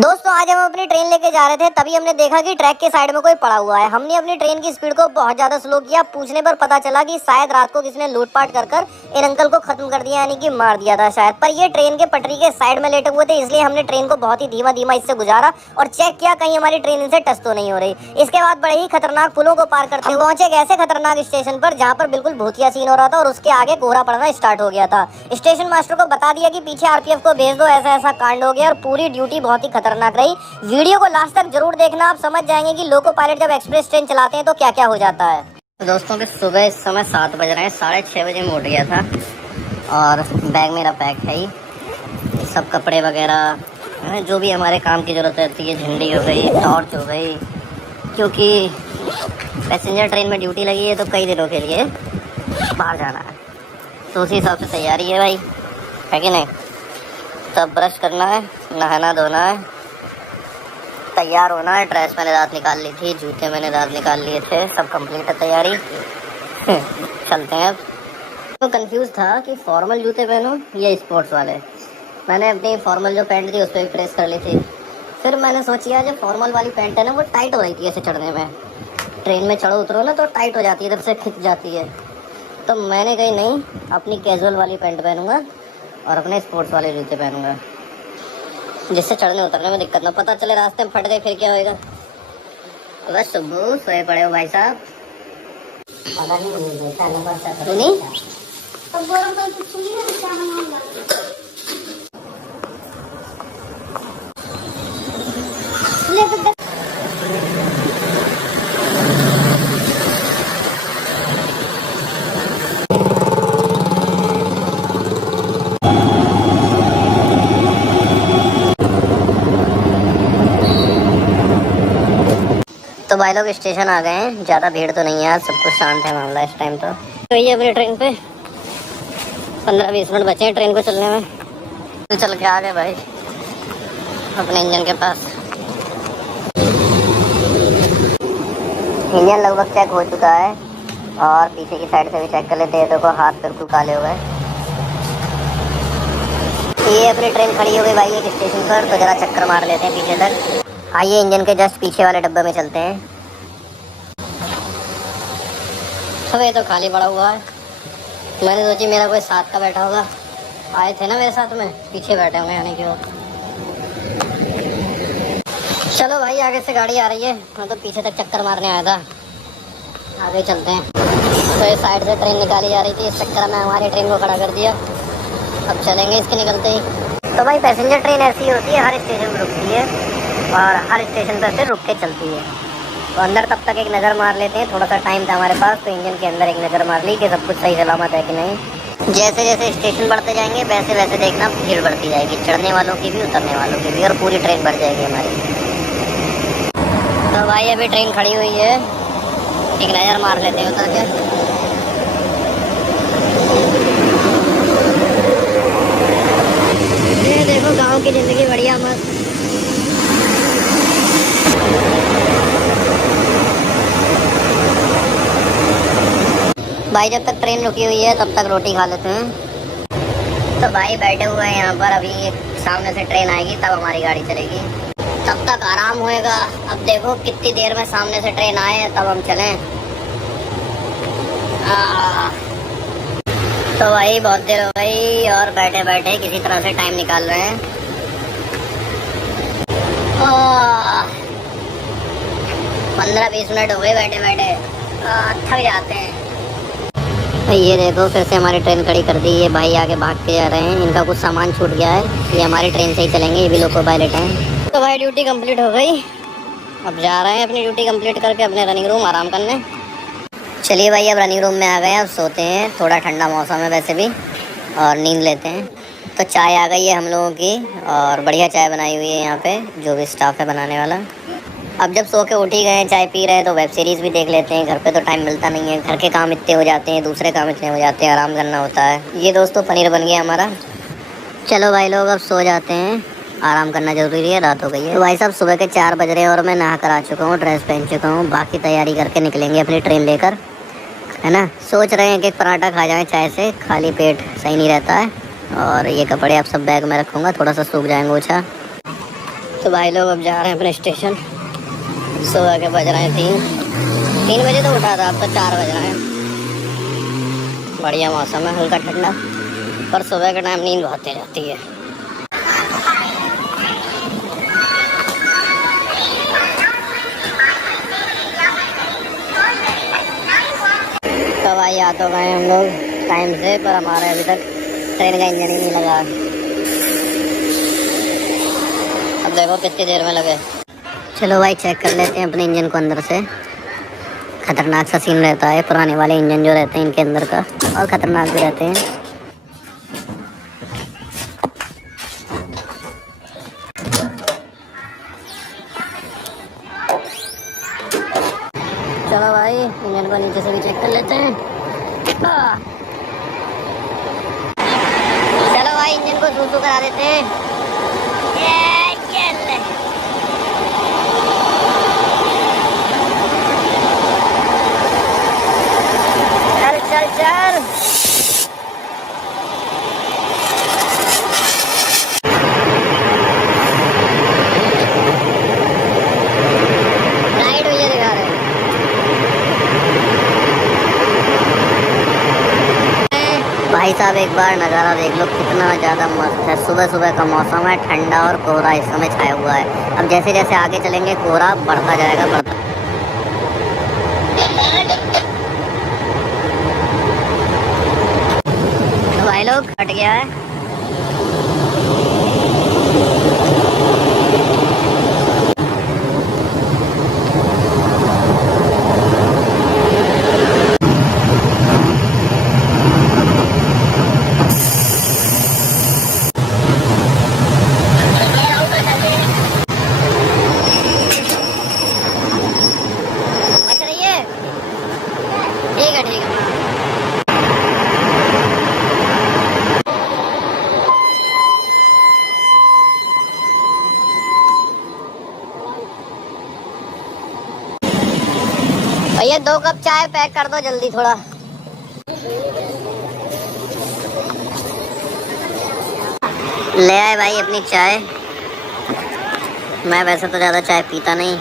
दोस्तों आज हम अपनी ट्रेन लेके जा रहे थे, तभी हमने देखा कि ट्रैक के साइड में कोई पड़ा हुआ है। हमने अपनी ट्रेन की स्पीड को बहुत ज्यादा स्लो किया। पूछने पर पता चला कि शायद रात को किसी ने लूटपाट कर इन अंकल को खत्म कर दिया, यानी कि मार दिया था शायद। पर ये ट्रेन के पटरी के साइड में लेटे हुए थे, इसलिए हमने ट्रेन को बहुत ही धीमा धीमा इससे गुजारा और चेक किया कहीं हमारी ट्रेन इनसे टच तो नहीं हो रही। इसके बाद बड़े ही खतरनाक पुलों को पार करते हुए पहुंचे एक ऐसे खतरनाक स्टेशन पर जहाँ पर बिल्कुल भूतिया सीन हो रहा था और उसके आगे कोहरा पड़ना स्टार्ट हो गया था। स्टेशन मास्टर को बता दिया कि पीछे आरपीएफ को भेज दो, ऐसा ऐसा कांड हो गया और पूरी ड्यूटी बहुत ही खतरनाक रही। वीडियो को लास्ट तक जरूर देखना, आप समझ जाएंगे कि लोको पायलट जब एक्सप्रेस ट्रेन चलाते हैं तो क्या क्या हो जाता है। दोस्तों के सुबह इस समय 7 बज रहे हैं, 6:30 बजे मैं उठ गया था और बैग मेरा पैक है ही। सब कपड़े वगैरह जो भी हमारे काम की ज़रूरत रहती है, झंडी हो गई, टॉर्च हो गई, क्योंकि पैसेंजर ट्रेन में ड्यूटी लगी है तो कई दिनों के लिए बाहर जाना है, तो उसी हिसाब से तैयारी है भाई, है कि नहीं। तब ब्रश करना है, नहाना धोना है, तैयार होना है। ड्रेस मैंने रात निकाल ली थी, जूते मैंने रात निकाल लिए थे, सब कंप्लीट है तैयारी। चलते हैं। अब तो कंफ्यूज था कि फॉर्मल जूते पहनूं या स्पोर्ट्स वाले। मैंने अपनी फॉर्मल जो पैंट थी उस पर भी प्रेस कर ली थी। फिर मैंने सोचा जो फॉर्मल वाली पैंट है ना वो टाइट हो रही थी ऐसे चढ़ने में, ट्रेन में चढ़ो उतरो ना तो टाइट हो जाती है, इधर से खिंच जाती है। तो मैंने कही नहीं, अपनी कैजुअल वाली पैंट पहनूंगा और अपने स्पोर्ट्स वाले जूते पहनूंगा, जिससे चढ़ने उतरने में दिक्कत ना, पता चले रास्ते में फट गए फिर क्या होएगा। बस सुबह सोए पड़े हो भाई साहब। तो भाई लोग स्टेशन आ गए हैं, ज़्यादा भीड़ तो नहीं है आज, सब कुछ शांत है मामला इस टाइम। तो ये अपनी ट्रेन पे 15-20 मिनट बचे हैं ट्रेन को चलने में, तो चल के आ गए भाई अपने इंजन के पास। इंजन लगभग चेक हो चुका है और पीछे की साइड से भी चेक कर लेते हैं, देखो हाथ पैर काले हो गए। ये अपनी ट्रेन खड़ी हो गई भाई एक स्टेशन पर, तो ज़रा चक्कर मार लेते हैं पीछे तक। आइए इंजन के जस्ट पीछे वाले डब्बे में चलते हैं। अब ये तो खाली पड़ा हुआ है, मैंने सोची मेरा कोई साथ का बैठा होगा। आए थे ना मेरे साथ में, पीछे बैठे होंगे आने की ओर। चलो भाई आगे से गाड़ी आ रही है, मैं तो पीछे तक चक्कर मारने आया था, आगे चलते हैं। तो ये साइड से ट्रेन निकाली जा रही थी, इस चक्कर में हमारी ट्रेन को खड़ा कर दिया। अब चलेंगे इसके निकलते ही। तो भाई पैसेंजर ट्रेन ऐसी होती है, हर स्टेशन पर रुकती है और हर स्टेशन पर फिर रुक के चलती है। तो अंदर तब तक एक नज़र मार लेते हैं, थोड़ा सा टाइम था हमारे पास, तो इंजन के अंदर एक नज़र मार ली कि सब कुछ सही सलामत है कि नहीं। जैसे जैसे स्टेशन बढ़ते जाएंगे वैसे वैसे देखना भीड़ बढ़ती जाएगी, चढ़ने वालों की भी उतरने वालों की भी, और पूरी ट्रेन बढ़ जाएगी हमारी। तो भाई अभी ट्रेन खड़ी हुई है, एक नज़र मार लेते हैं उतर के। ये देखो गाँव की ज़िंदगी बढ़िया मस्त। भाई जब तक ट्रेन रुकी हुई है तब तक रोटी खा लेते हैं। तो भाई बैठे हुए हैं यहाँ पर, अभी एक सामने से ट्रेन आएगी तब हमारी गाड़ी चलेगी, तब तक आराम होएगा। अब देखो कितनी देर में सामने से ट्रेन आए तब हम चलें। तो भाई बहुत देर हो गई और बैठे बैठे किसी तरह से टाइम निकाल रहे हैं। 15-20 मिनट हो गए बैठे बैठे, थक जाते हैं। ये देखो फिर से हमारी ट्रेन खड़ी कर दी है, भाई आगे भाग के जा रहे हैं, इनका कुछ सामान छूट गया है, ये हमारी ट्रेन से ही चलेंगे, ये भी लोको पायलट हैं। तो भाई ड्यूटी कंप्लीट हो गई, अब जा रहे हैं अपनी ड्यूटी कंप्लीट करके अपने रनिंग रूम आराम करने। चलिए भाई अब रनिंग रूम में आ गए, अब सोते हैं, थोड़ा ठंडा मौसम है वैसे भी, और नींद लेते हैं। तो चाय आ गई है हम लोगों की और बढ़िया चाय बनाई हुई है यहाँ पे, जो भी स्टाफ है बनाने वाला। अब जब सो के उठ ही गए, चाय पी रहे हैं, तो वेब सीरीज़ भी देख लेते हैं। घर पे तो टाइम मिलता नहीं है, घर के काम इतने हो जाते हैं, दूसरे काम इतने हो जाते हैं, आराम करना होता है। ये दोस्तों पनीर बन गया हमारा। चलो भाई लोग अब सो जाते हैं, आराम करना ज़रूरी है, रात हो गई है। तो भाई साहब सुबह के 4 बज रहे हैं और मैं नहा कर आ चुका हूँ, ड्रेस पहन चुका हूँ, बाकी तैयारी करके निकलेंगे अपनी ट्रेन लेकर, है ना। सोच रहे हैं कि पराठा खा जाएँ चाय से, खाली पेट सही नहीं रहता है। और ये कपड़े आप सब बैग में रखूँगा, थोड़ा सा सूख जाएंगे ओछा। तो भाई लोग अब जा रहे हैं अपने स्टेशन। सुबह के बज रहे हैं 3 बजे तो उठा था, अब तो 4 बज रहे हैं। बढ़िया मौसम है, हल्का ठंडा, पर सुबह के टाइम नींद बहुत तेज आती है। तो भाई आ तो गए हम लोग टाइम से, पर हमारे अभी तक ट्रेन का इंजन ही नहीं लगा। अब देखो कितनी देर में लगे। चलो भाई चेक कर लेते हैं अपने इंजन को अंदर से। खतरनाक सा सीन रहता है पुराने वाले इंजन जो रहते हैं इनके अंदर का, और खतरनाक भी रहते हैं। चलो भाई इंजन को नीचे से भी चेक कर लेते हैं। चलो भाई इंजन को सूसू करा देते हैं। चल चल चल। लाइट भैया दिखा रहे हैं। भाई साहब एक बार नज़ारा देख लो कितना ज़्यादा मस्त है। सुबह सुबह का मौसम है, ठंडा और कोहरा इस समय छाया हुआ है। अब जैसे जैसे आगे चलेंगे कोहरा बढ़ता जाएगा, बढ़ता। तो भाई लोग हट गया है। ठीक है ठीक है। भैया 2 कप चाय पैक कर दो जल्दी थोड़ा। ले आए भाई अपनी चाय। मैं वैसे तो ज़्यादा चाय पीता नहीं,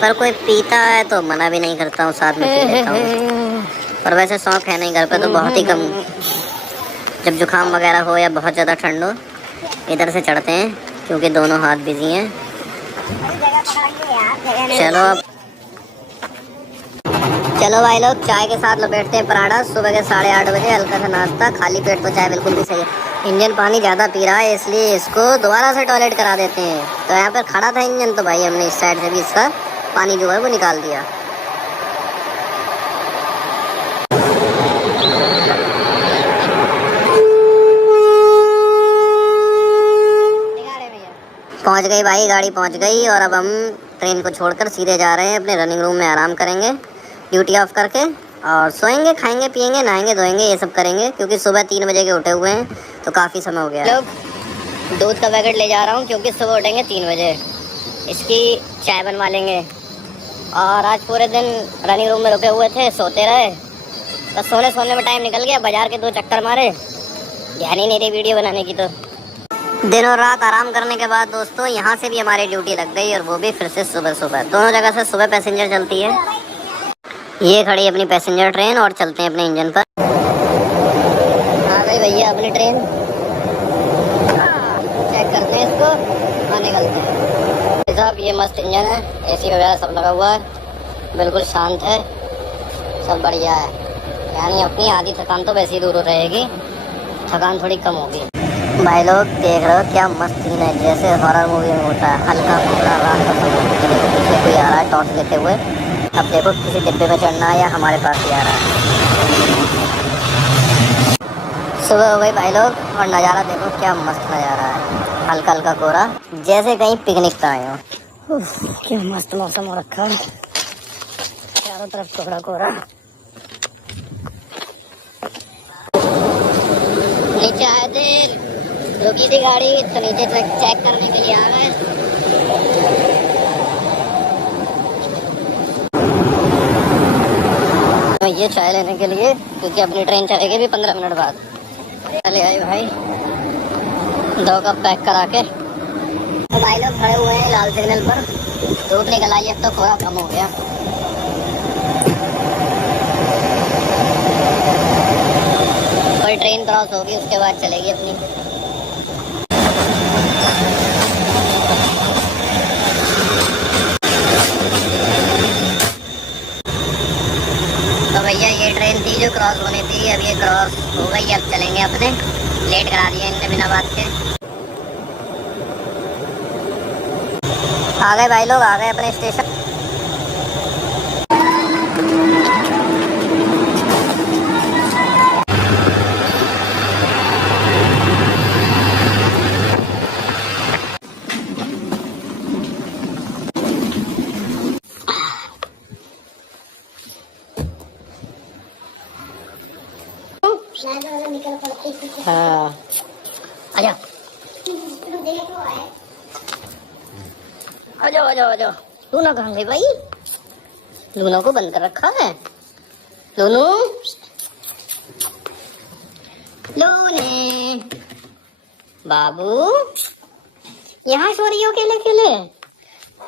पर कोई पीता है तो मना भी नहीं करता हूँ, साथ में पी लेता हूँ। पर वैसे शौक है नहीं, घर पे तो बहुत ही कम। जब जुकाम वगैरह हो या बहुत ज़्यादा ठंड हो इधर से चढ़ते हैं, क्योंकि दोनों हाथ बिजी हैं। चलो भाई लोग चाय के साथ लपेटते हैं पराठा। सुबह के 8:30 बजे हल्का सा नाश्ता, खाली पेट तो चाय बिल्कुल भी सही है। इंजन पानी ज़्यादा पी रहा है इसलिए इसको दोबारा से टॉयलेट करा देते हैं। तो यहाँ पर खड़ा था इंजन, तो भाई हमने इस साइड से भी इसका पानी जो है वो निकाल दिया। पहुंच गई भाई, गाड़ी पहुंच गई। और अब हम ट्रेन को छोड़कर सीधे जा रहे हैं अपने रनिंग रूम में, आराम करेंगे ड्यूटी ऑफ करके, और सोएंगे, खाएंगे, पिएंगे, नहाएंगे, धोएंगे, ये सब करेंगे, क्योंकि सुबह 3 बजे के उठे हुए हैं तो काफ़ी समय हो गया। लोग दूध का पैकेट ले जा रहा हूँ, क्योंकि सुबह उठेंगे 3 बजे, इसकी चाय बनवा लेंगे। और आज पूरे दिन रनिंग रूम में रुके हुए थे, सोते रहे, बस सोने में टाइम निकल गया। बाजार के 2 चक्कर मारे, ध्यान ही नहीं रही वीडियो बनाने की। तो दिन और रात आराम करने के बाद दोस्तों यहाँ से भी हमारी ड्यूटी लग गई, और वो भी फिर से सुबह सुबह। दोनों जगह से सुबह पैसेंजर चलती है। ये खड़ी अपनी पैसेंजर ट्रेन, और चलते हैं अपने इंजन पर। आ गई भैया अपनी ट्रेन, चेक करते हैं इसको और निकलते हैं। साहब ये मस्त इंजन है, एसी वगैरह सब लगा हुआ है, बिल्कुल शांत है, सब बढ़िया है। यानी अपनी आधी थकान तो वैसे ही दूर रहेगी, थकान थोड़ी कम होगी। भाई लोग देख रहे हो क्या मस्त सीन है, जैसे हॉरर मूवी में होता है। हल्का फुल्का रात का समय, पीछे कोई आ रहा है टॉर्च लेते हुए। अब देखो किसी डिब्बे में चढ़ना है या हमारे पास ही आ रहा है। सुबह हो गई भाई लोग, और नज़ारा देखो क्या मस्त नज़ारा है। हल्का हल्का कोहरा, जैसे कहीं पिकनिक का आए हो। क्या मस्त मौसम हो रखा है, चारों तरफ कोहरा कोहरा। नीचे आए थे, रुकी थी गाड़ी तो नीचे चेक करने के लिए आ गए। तो ये चाय लेने के लिए, क्योंकि अपनी ट्रेन चलेगी भी 15 मिनट बाद। चले आए भाई, 2 कप पैक करा के। तो भाई लोग खड़े हुए हैं लाल सिग्नल पर, धूप निकल आई, अब तो थोड़ा कम हो गया। कोई ट्रेन क्रॉस होगी उसके बाद चलेगी अपनी। तो भैया ये ट्रेन थी जो क्रॉस होनी थी, अब ये क्रॉस हो गई, अब चलेंगे अपने। लेट करा दिया इनने बिना बात के। आ गए भाई लोग, आ गए अपने स्टेशन। हाँ आजा, आजाओ आजाओ आजाओ। लूना कहाँ गई भाई? लूना को बंद कर रखा है। लूनू, लूने, बाबू यहाँ सो रही हो अकेले अकेले?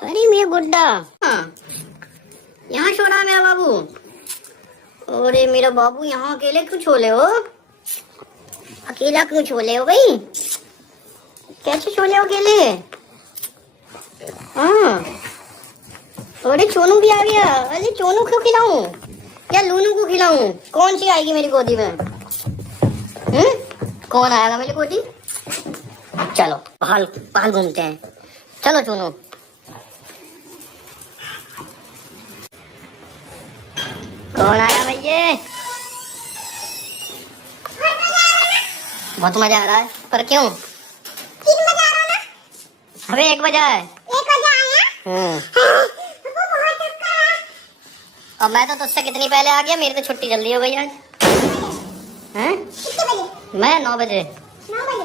अरे मेरा गुड्डा, हाँ यहाँ सो रहा है मेरा बाबू। अरे मेरा बाबू यहाँ अकेले क्यों छोले हो? अकेला क्यों छोले हो भाई? कैसे छोले हो अकेले? हाँ, अरे चोनू भी आ गया। अरे चोनू क्यों खिलाऊं या लूनू को खिलाऊं? कौन सी आएगी मेरी गोदी में? कौन आएगा मेरी गोदी? चलो बाहर बाहर घूमते हैं, चलो चोनू। कौन आया भैया? बहुत मजा आ रहा है, पर क्यों? अबे 1 बजा है। 1 बजा आया? और मैं तो तुझसे कितनी पहले आ गया, मेरी तो छुट्टी जल्दी हो गई आज। हैं? कितने बजे? मैं 9 बजे। 9 बजे?